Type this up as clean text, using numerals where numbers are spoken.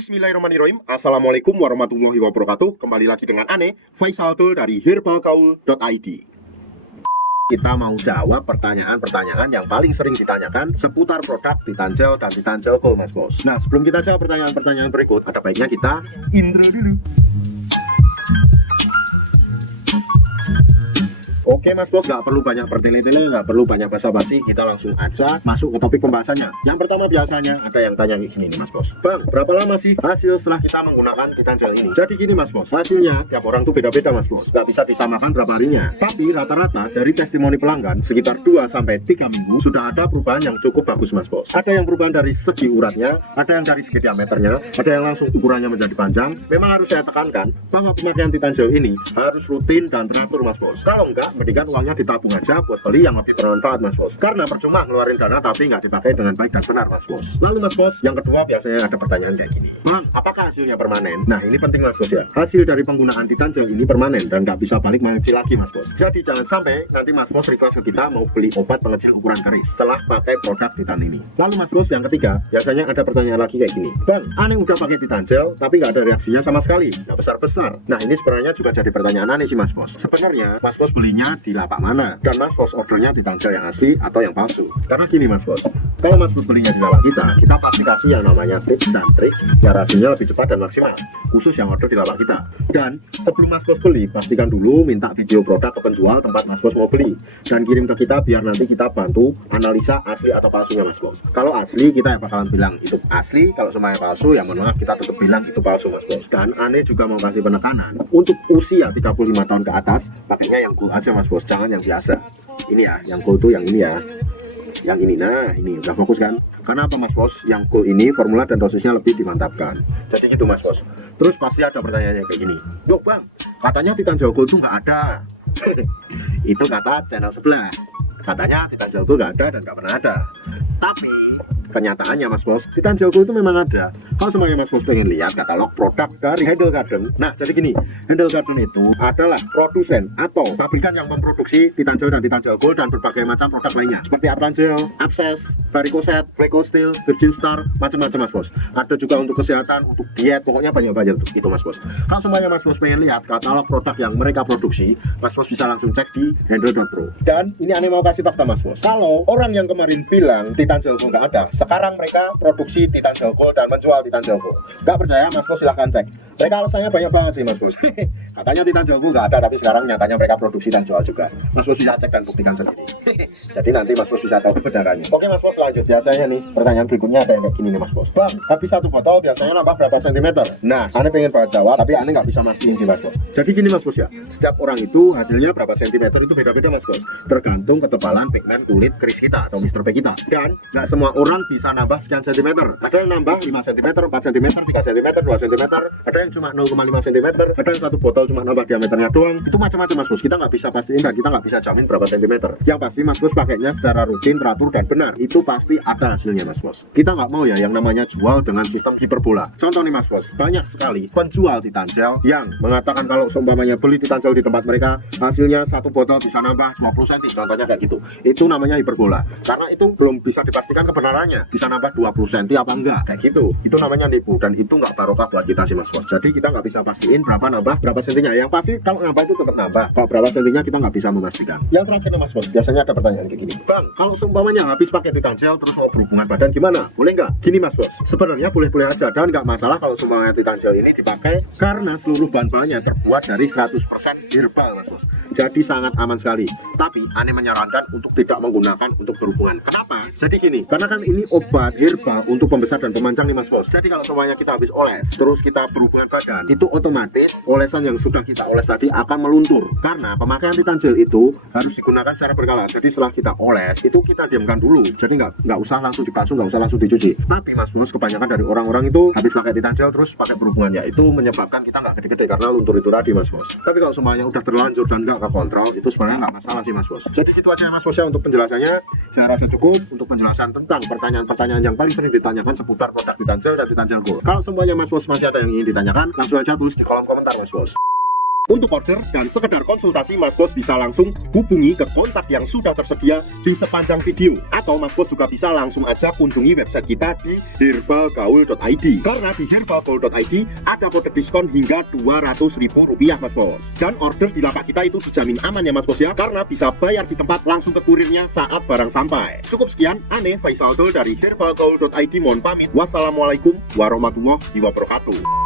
Bismillahirrahmanirrahim. Assalamualaikum warahmatullahi wabarakatuh. Kembali lagi dengan Ane, Faisal Tul dari herbalgaul.id. Kita mau jawab pertanyaan-pertanyaan yang paling sering ditanyakan seputar produk Titanjel dan Titanjel Gold, Mas Bos. Nah, sebelum kita jawab pertanyaan-pertanyaan berikut, ada baiknya kita intro dulu. Oke Mas Bos, nggak perlu banyak bertele-tele, nggak perlu banyak basa-basi, kita langsung aja masuk ke topik pembahasannya. Yang pertama biasanya ada yang tanya gini nih Mas Bos, Bang, berapa lama sih hasil setelah kita menggunakan Titanjel ini? Jadi gini Mas Bos, hasilnya tiap orang tuh beda-beda Mas Bos, nggak bisa disamakan berapa harinya. Tapi rata-rata dari testimoni pelanggan sekitar 2-3 minggu sudah ada perubahan yang cukup bagus Mas Bos. Ada yang perubahan dari segi uratnya, ada yang dari segi diameternya, ada yang langsung ukurannya menjadi panjang. Memang harus saya tekankan bahwa pemakaian Titanjel ini harus rutin dan teratur Mas Bos. Kalau enggak, mendingan uangnya ditabung aja buat beli yang lebih bermanfaat Mas Bos, karena percuma ngeluarin dana tapi nggak dipakai dengan baik dan benar Mas Bos. Lalu Mas Bos, yang kedua biasanya ada pertanyaan kayak gini, Bang, apakah hasilnya permanen? Nah ini penting Mas Bos ya, hasil dari penggunaan Titanjel ini permanen dan nggak bisa balik mengecil lagi Mas Bos. Jadi jangan sampai nanti Mas Bos request ke kita mau beli obat pengecil ukuran keris setelah pakai produk Titan ini. Lalu Mas Bos, yang ketiga biasanya ada pertanyaan lagi kayak gini, Bang, Ane udah pakai Titanjel tapi nggak ada reaksinya sama sekali, nggak besar-besar. Nah ini sebenarnya juga jadi pertanyaan aneh sih Mas Bos. Sebenarnya Mas Bos belinya di lapak mana, dan Mas Bos ordernya Titanjel yang asli atau yang palsu. Karena gini Mas Bos, kalau Mas Bos belinya di lapak kita pasti kasih yang namanya tips dan trik biar hasilnya lebih cepat dan maksimal, khusus yang order di lapak kita. Dan sebelum Mas Bos beli, pastikan dulu minta video produk ke penjual tempat Mas Bos mau beli dan kirim ke kita biar nanti kita bantu analisa asli atau palsunya Mas Bos. Kalau asli kita yang bakalan bilang itu asli, kalau semuanya palsu ya mohon maaf kita tetap bilang itu palsu Mas Bos. Dan Ane juga mau kasih penekanan untuk usia 35 tahun ke atas pakainya yang gold aja Mas Bos, jangan yang biasa. Ini ya, yang gold tuh yang ini ya, yang ini. Nah ini udah fokus kan? Karena apa Mas Bos? Yang gold ini formula dan dosisnya lebih dimantapkan. Jadi gitu Mas Bos. Terus pasti ada pertanyaannya kayak gini, Yo Bang, katanya Titanjel Gold tuh nggak ada. Itu kata channel sebelah. Katanya Titanjel Gold nggak ada dan nggak pernah ada. Tapi kenyataannya Mas Bos, Titanjel Gold itu memang ada. Kalau semuanya Mas Bos pengen lihat katalog produk dari Handle Garden, nah jadi gini, Handle Garden itu adalah produsen atau pabrikan yang memproduksi Titanjel dan Titanjel Gold dan berbagai macam produk lainnya seperti Atrangel, Abscess, Varicocet, Glycostil, Virgin Star, macam-macam Mas Bos. Ada juga untuk kesehatan, untuk diet, pokoknya banyak-banyak itu Mas Bos. Kalau semuanya Mas Bos pengen lihat katalog produk yang mereka produksi, Mas Bos bisa langsung cek di handle.pro. Dan ini Ane mau kasih fakta Mas Bos, kalau orang yang kemarin bilang Titanjel Gold nggak ada, sekarang mereka produksi Titanjel Gold dan menjual Titanjel Gold. Nggak percaya Mas Bos silahkan cek. Mereka alasannya banyak banget sih Mas Bos. Katanya Titanjel Gold nggak ada, tapi sekarang nyatanya mereka produksi dan jual juga. Mas Bos bisa cek dan buktikan sendiri. Jadi nanti Mas Bos bisa tahu kebenarannya. Oke Mas Bos, lanjut. Biasanya nih pertanyaan berikutnya ada yang kayak gini nih Mas Bos, Bang, habis satu botol biasanya nambah berapa sentimeter? Nah Ane pengen banget jawab tapi Ane nggak bisa mastiin sih Mas Bos. Jadi gini Mas Bos ya, setiap orang itu hasilnya berapa sentimeter itu beda-beda Mas Bos, tergantung ketebalan pigmen kulit keris kita atau Mr. P kita. Dan nggak semua orang bisa nambah sekian sentimeter. Ada yang nambah 5 cm, 4 cm, 3 cm, 2 cm, ada yang cuma 0,5 cm, ada yang satu botol cuma nambah diameternya doang. Itu macam-macam Mas Bos, kita nggak bisa pastiin dan kita nggak bisa jamin berapa sentimeter. Yang pasti Mas Bos pakainya secara rutin, teratur dan benar, itu pasti ada hasilnya Mas Bos. Kita nggak mau ya yang namanya jual dengan sistem hiperbola. Contoh nih Mas Bos, banyak sekali penjual Titanjel yang mengatakan kalau seumpamanya beli Titanjel di tempat mereka hasilnya satu botol bisa nambah 20 cm, contohnya kayak gitu. Itu namanya hiperbola, karena itu belum bisa dipastikan kebenarannya bisa nambah 20 cm apa enggak, kayak gitu. Itu namanya nipu dan itu nggak barokah buat kita sih Mas Bos. Jadi kita nggak bisa pastiin berapa nambah berapa sentinya. Yang pasti kalau nambah itu tetap nambah, kalau berapa sentinya kita nggak bisa memastikan. Yang terakhir nih Mas Bos, biasanya ada pertanyaan kayak gini, Bang, kalau seumpamanya habis pakai Titanjel terus mau berhubungan badan gimana? Boleh nggak? Gini Mas Bos, sebenarnya boleh-boleh aja dan nggak masalah kalau seumpamanya Titanjel ini dipakai karena seluruh bahan-bahannya terbuat dari 100% herbal Mas Bos. Jadi sangat aman sekali. Tapi Ane menyarankan untuk tidak menggunakan untuk berhubungan. Kenapa? Jadi gini, karena kan ini obat herbal untuk pembesar dan pemancang nih Mas Bos. Jadi kalau semuanya kita habis oles terus kita berhubungan badan, itu otomatis olesan yang sudah kita oles tadi akan meluntur. Karena pemakaian Titanjel itu harus digunakan secara berkala. Jadi setelah kita oles itu kita diamkan dulu. Jadi nggak usah langsung dibasuh, nggak usah langsung dicuci. Tapi Mas Bos, kebanyakan dari orang-orang itu habis pakai Titanjel terus pakai berhubungan, ya itu menyebabkan kita nggak gede-gede karena luntur itu tadi Mas Bos. Tapi kalau semuanya udah terlanjur dan nggak kekontrol, itu sebenarnya nggak masalah sih Mas Bos. Jadi gitu aja Mas Bos ya untuk penjelasannya. Saya rasa cukup untuk penjelasan tentang pertanyaan-pertanyaan yang paling sering ditanyakan seputar produk Titanjel dan Titanjel Gold. Kalau semuanya Mas Bos masih ada yang ingin ditanyakan, langsung aja tulis di kolom komentar Mas Bos. Untuk order dan sekedar konsultasi, Mas Bos bisa langsung hubungi ke kontak yang sudah tersedia di sepanjang video, atau Mas Bos juga bisa langsung aja kunjungi website kita di herbalgaul.id, karena di herbalgaul.id ada kode diskon hingga Rp200.000 Mas Bos. Dan order di lapak kita itu dijamin aman ya Mas Bos ya, karena bisa bayar di tempat langsung ke kurirnya saat barang sampai. Cukup sekian, Ane Faisal Dol dari herbalgaul.id mohon pamit. Wassalamualaikum warahmatullahi wabarakatuh.